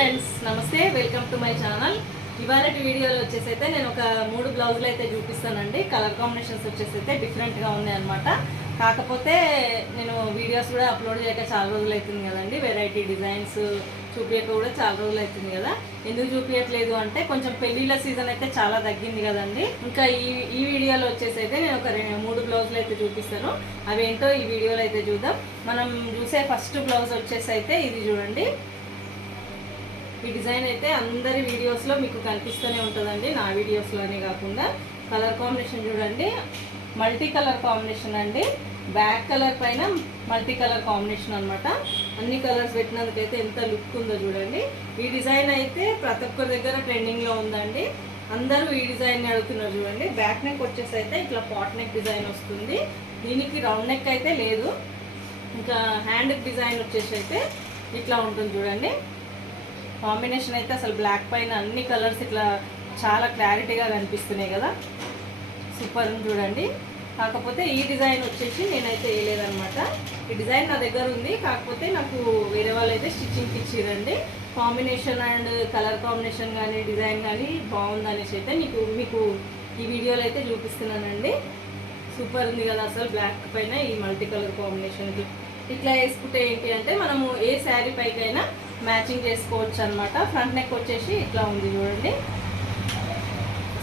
Friends నమస్తే welcome to my channel ఇవాళ వీడియోలో వచ్చేసి అయితే నేను ఒక మూడు బ్లౌజులు అయితే చూపిస్తానండి. కలర్ కాంబినేషన్స్ వచ్చేసి అయితే డిఫరెంట్గా ఉన్నాయి అనమాట కాకపోతే నేను వీడియోస్ కూడా అప్లోడ్ చేయక చాలా రోజులు అవుతుంది కదండి. వెరైటీ డిజైన్స్ చూపించక కూడా చాలా రోజులు అవుతుంది కదా. ఎందుకు చూపించట్లేదు అంటే కొంచెం పెళ్ళిళ్ళ సీజన్ అయితే చాలా తగ్గింది కదండి. ఇంకా ఈ ఈ వీడియోలో వచ్చేసి అయితే నేను ఒక రెండు మూడు బ్లౌజులు అయితే చూపిస్తాను. అవేంటో ఈ వీడియోలో అయితే చూద్దాం. మనం చూసే ఫస్ట్ బ్లౌజ్ వచ్చేసి అయితే ఇది చూడండి. ఈ డిజైన్ అయితే అందరి వీడియోస్లో మీకు కనిపిస్తూనే ఉంటుందండి. నా వీడియోస్లోనే కాకుండా కలర్ కాంబినేషన్ చూడండి. మల్టీ కలర్ కాంబినేషన్ అండి. బ్యాక్ కలర్ పైన మల్టీ కలర్ కాంబినేషన్ అనమాట అన్ని కలర్స్ పెట్టినందుకైతే ఎంత లుక్ ఉందో చూడండి. ఈ డిజైన్ అయితే ప్రతి ఒక్కరి దగ్గర ట్రెండింగ్లో ఉందండి. అందరూ ఈ డిజైన్ అడుగుతున్నారు చూడండి. బ్యాక్ నెక్ వచ్చేసి అయితే ఇట్లా పాట్ నెక్ డిజైన్ వస్తుంది. దీనికి రౌండ్ నెక్ అయితే లేదు. ఇంకా హ్యాండ్ డిజైన్ వచ్చేసి అయితే ఇట్లా ఉంటుంది చూడండి. కాంబినేషన్ అయితే అసలు బ్లాక్ పైన అన్ని కలర్స్ ఇట్లా చాలా క్లారిటీగా కనిపిస్తున్నాయి కదా. సూపర్ చూడండి. కాకపోతే ఈ డిజైన్ వచ్చేసి నేనైతే వేయలేదనమాట ఈ డిజైన్ నా దగ్గర ఉంది. కాకపోతే నాకు వేరే వాళ్ళు అయితే స్టిచ్చింగ్కి ఇచ్చిరండి. కాంబినేషన్ అండ్ కలర్ కాంబినేషన్ కానీ డిజైన్ కానీ బాగుందనేసి అయితే మీకు మీకు ఈ వీడియోలో అయితే చూపిస్తున్నానండి. సూపర్ ఉంది కదా అసలు బ్లాక్ పైన ఈ మల్టీ కలర్ కాంబినేషన్కి. ఇట్లా వేసుకుంటే ఏంటి అంటే మనము ఏ శారీ పైకైనా మ్యాచింగ్ చేసుకోవచ్చు అనమాట ఫ్రంట్ నెక్ వచ్చేసి ఇట్లా ఉంది చూడండి.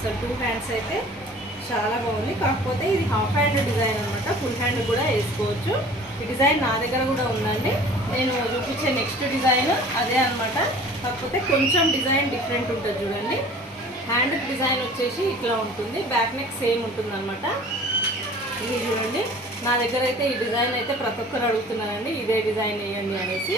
సో టూ హ్యాండ్స్ అయితే చాలా బాగుంది. కాకపోతే ఇది హాఫ్ హ్యాండ్ డిజైన్ అనమాట ఫుల్ హ్యాండ్ కూడా వేసుకోవచ్చు. ఈ డిజైన్ నా దగ్గర కూడా ఉందండి. నేను చూపించే నెక్స్ట్ డిజైన్ అదే అనమాట కాకపోతే కొంచెం డిజైన్ డిఫరెంట్ ఉంటుంది చూడండి. హ్యాండ్ డిజైన్ వచ్చేసి ఇట్లా ఉంటుంది. బ్యాక్ నెక్ సేమ్ ఉంటుంది అనమాట ఇది చూడండి. నా దగ్గర అయితే ఈ డిజైన్ అయితే ప్రతి ఒక్కరు అడుగుతున్నారండి. ఇదే డిజైన్ వేయండి అనేసి.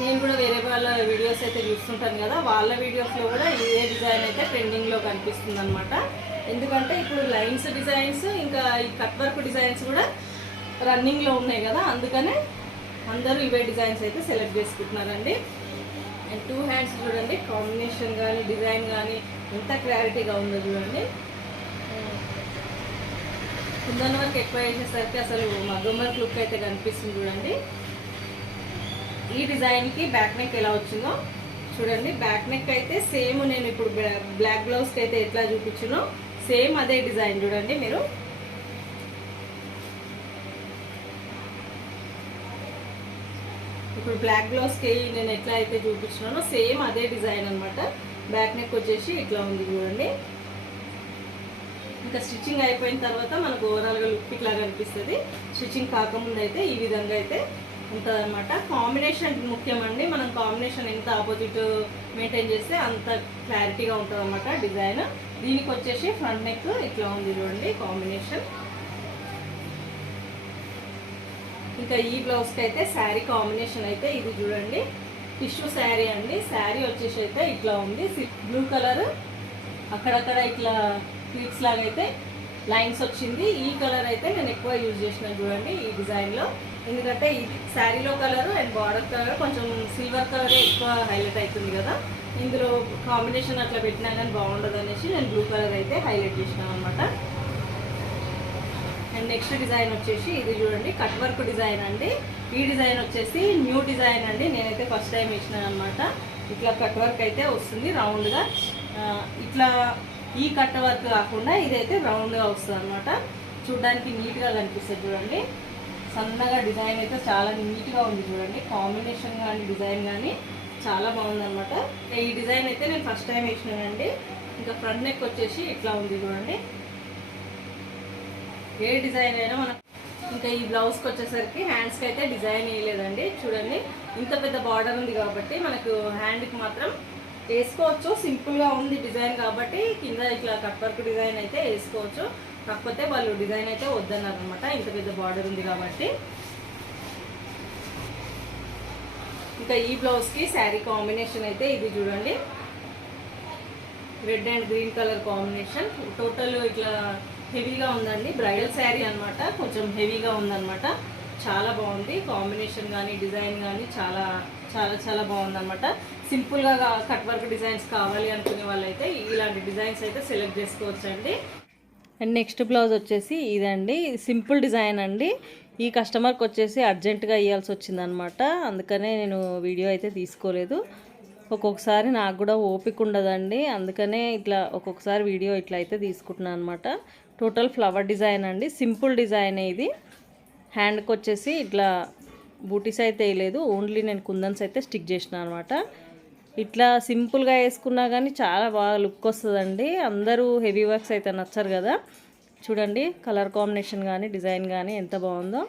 నేను కూడా వేరే వాళ్ళ వీడియోస్ అయితే చూస్తుంటాను కదా వాళ్ళ వీడియోస్లో కూడా ఇదే డిజైన్ అయితే ట్రెండింగ్లో కనిపిస్తుంది అనమాట ఎందుకంటే ఇప్పుడు లైన్స్ డిజైన్స్ ఇంకా ఈ కట్ వర్క్ డిజైన్స్ కూడా రన్నింగ్లో ఉన్నాయి కదా అందుకనే అందరూ ఇవే డిజైన్స్ అయితే సెలెక్ట్ చేసుకుంటున్నారండి. అండ్ టూ హ్యాండ్స్ చూడండి కాంబినేషన్ కానీ డిజైన్ కానీ ఎంత క్లారిటీగా ఉందో చూడండి. కుందన్ వరకు ఎక్కువ వేసేసరికి అసలు మగ్గం వర్క్ లుక్ అయితే కనిపిస్తుంది చూడండి. ఈ డిజైన్కి బ్యాక్ నెక్ ఎలా వచ్చిందో చూడండి. బ్యాక్ నెక్ అయితే సేమ్ నేను ఇప్పుడు బ్లాక్ బ్లౌజ్కి అయితే ఎట్లా చూపించునో సేమ్ అదే డిజైన్ చూడండి మీరు. ఇప్పుడు బ్లాక్ బ్లౌజ్కి నేను ఎట్లా అయితే చూపించినానో సేమ్ అదే డిజైన్ అనమాట బ్యాక్ నెక్ వచ్చేసి ఇట్లా ఉంది చూడండి. ఇంకా స్టిచ్చింగ్ అయిపోయిన తర్వాత మనకు ఓవరాల్గా లుక్ ఇట్లా కనిపిస్తుంది స్టిచ్చింగ్ కాకముందు అయితే ఈ విధంగా అయితే ఉంటుంది అనమాట కాంబినేషన్ ముఖ్యమండి. మనం కాంబినేషన్ ఎంత ఆపోజిట్ మెయింటైన్ చేస్తే అంత క్లారిటీగా ఉంటుంది అనమాట డిజైన్ దీనికి వచ్చేసి ఫ్రంట్ నెక్ ఇట్లా ఉంది చూడండి కాంబినేషన్ ఇంకా ఈ బ్లౌజ్కి అయితే శారీ కాంబినేషన్ అయితే ఇది చూడండి. టిష్యూ శారీ అండి. శారీ వచ్చేసి అయితే ఇట్లా ఉంది. బ్లూ కలర్ అక్కడక్కడ ఇట్లా క్లిప్స్ లాగా అయితే లైన్స్ వచ్చింది. ఈ కలర్ అయితే నేను ఎక్కువ యూజ్ చేసిన చూడండి ఈ డిజైన్లో. ఎందుకంటే ఇది శారీలో కలర్ అండ్ బార్డర్ కలర్ కొంచెం సిల్వర్ కలరే ఎక్కువ హైలైట్ అవుతుంది కదా. ఇందులో కాంబినేషన్ అట్లా పెట్టినా కానీ బాగుండదు అనేసి నేను బ్లూ కలర్ అయితే హైలైట్ చేసినాను అనమాట అండ్ నెక్స్ట్ డిజైన్ వచ్చేసి ఇది చూడండి కట్ వర్క్ డిజైన్ అండి. ఈ డిజైన్ వచ్చేసి న్యూ డిజైన్ అండి. నేనైతే ఫస్ట్ టైం వేసినాను అనమాట ఇట్లా కట్ వర్క్ అయితే వస్తుంది రౌండ్గా. ఇట్లా ఈ కట్ట వర్క్ కాకుండా ఇదైతే రౌండ్గా వస్తుంది అనమాట చూడడానికి నీట్గా కనిపిస్తుంది చూడండి. సన్నగా డిజైన్ అయితే చాలా నీట్గా ఉంది చూడండి. కాంబినేషన్ కానీ డిజైన్ కానీ చాలా బాగుందన్నమాట ఈ డిజైన్ అయితే నేను ఫస్ట్ టైం వేసినానండి. ఇంకా ఫ్రంట్ నెక్ వచ్చేసి ఇట్లా ఉంది చూడండి. ఏ డిజైన్ అయినా మనం ఇంకా ఈ బ్లౌజ్కి వచ్చేసరికి హ్యాండ్స్కి అయితే డిజైన్ వేయలేదండి. చూడండి. ఇంత పెద్ద బార్డర్ ఉంది కాబట్టి మనకు హ్యాండ్కి మాత్రం వేసుకోవచ్చు. సింపుల్గా ఉంది డిజైన్ కాబట్టి కింద ఇట్లా కట్ వర్క్ డిజైన్ అయితే వేసుకోవచ్చు. కాకపోతే వాళ్ళు డిజైన్ అయితే వద్దన్నారు అనమాట ఇంత పెద్ద బార్డర్ ఉంది కాబట్టి. ఇంకా ఈ బ్లౌజ్కి శారీ కాంబినేషన్ అయితే ఇది చూడండి. Red and green colour combination total ఇట్లా హెవీగా ఉందండి. బ్రైడల్ శారీ అన్నమాట. కొంచెం హెవీగా ఉందన్నమాట. చాలా బాగుంది. కాంబినేషన్ కానీ డిజైన్ కానీ చాలా చాలా చాలా బాగుందన్నమాట. సింపుల్గా కట్ వర్క్ డిజైన్స్ కావాలి అనుకునే వాళ్ళైతే ఇలాంటి డిజైన్స్ అయితే సెలెక్ట్ చేసుకోవచ్చండి. అండ్ నెక్స్ట్ బ్లౌజ్ వచ్చేసి ఇదండి. సింపుల్ డిజైన్ అండి. ఈ కస్టమర్కి వచ్చేసి అర్జెంటుగా ఇవ్వాల్సి వచ్చిందనమాట అందుకనే నేను వీడియో అయితే తీసుకోలేదు. ఒక్కొక్కసారి నాకు కూడా ఓపిక ఉండదండి. అందుకనే ఇట్లా ఒక్కొక్కసారి వీడియో ఇట్లా అయితే తీసుకుంటున్నాను అనమాట టోటల్ ఫ్లవర్ డిజైన్ అండి సింపుల్ డిజైన్ ఇది. హ్యాండ్కి వచ్చేసి ఇట్లా బూటీస్ అయితే వేయలేదు ఓన్లీ నేను కుందన్స్ అయితే స్టిక్ చేసిన అనమాట ఇట్లా సింపుల్గా వేసుకున్నా కానీ చాలా బాగా లుక్ వస్తుందండి. అందరూ హెవీ వర్క్స్ అయితే నచ్చరు కదా. చూడండి కలర్ కాంబినేషన్ కానీ డిజైన్ కానీ ఎంత బాగుందో.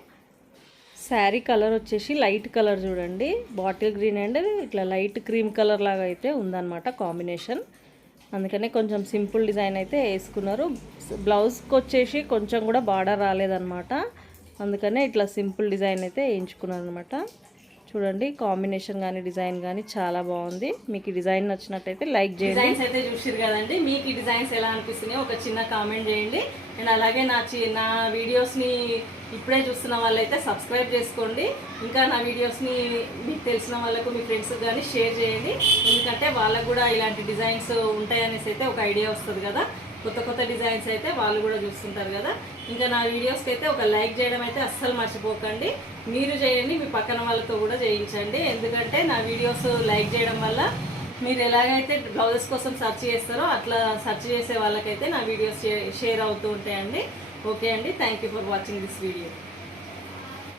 శారీ కలర్ వచ్చేసి లైట్ కలర్ చూడండి. బాటిల్ గ్రీన్ అండ్ ఇట్లా లైట్ క్రీమ్ కలర్ లాగా అయితే ఉందన్నమాట కాంబినేషన్. అందుకనే కొంచెం సింపుల్ డిజైన్ అయితే వేసుకున్నారు. బ్లౌజ్కి వచ్చేసి కొంచెం కూడా బార్డర్ రాలేదన్నమాట. అందుకనే ఇట్లా సింపుల్ డిజైన్ అయితే వేయించుకున్నాను అనమాట చూడండి కాంబినేషన్ కానీ డిజైన్ కానీ చాలా బాగుంది. మీకు ఈ డిజైన్ నచ్చినట్టయితే లైక్ చేయండి. డిజైన్స్ అయితే చూసారు కదండి. మీకు ఈ డిజైన్స్ ఎలా అనిపిస్తున్నాయి ఒక చిన్న కామెంట్ చేయండి. అండ్ అలాగే నా చి నా వీడియోస్ని ఇప్పుడే చూస్తున్న వాళ్ళైతే సబ్స్క్రైబ్ చేసుకోండి. ఇంకా నా వీడియోస్ని మీకు తెలిసిన వాళ్ళకు మీ ఫ్రెండ్స్ కానీ షేర్ చేయండి. ఎందుకంటే వాళ్ళకు కూడా ఇలాంటి డిజైన్స్ ఉంటాయనేసి అయితే ఒక ఐడియా వస్తుంది కదా. కొత్త కొత్త డిజైన్స్ అయితే వాళ్ళు కూడా చూస్తుంటారు కదా. ఇంకా నా వీడియోస్కి అయితే ఒక లైక్ చేయడం అయితే అస్సలు మర్చిపోకండి. మీరు చేయండి మీ పక్కన వాళ్ళతో కూడా చేయించండి. ఎందుకంటే నా వీడియోస్ లైక్ చేయడం వల్ల మీరు ఎలాగైతే బ్లౌజెస్ కోసం సెర్చ్ చేస్తారో అట్లా సెర్చ్ చేసే వాళ్ళకైతే నా వీడియోస్ షేర్ అవుతూ ఉంటాయండి. ఓకే అండి thank you for watching this video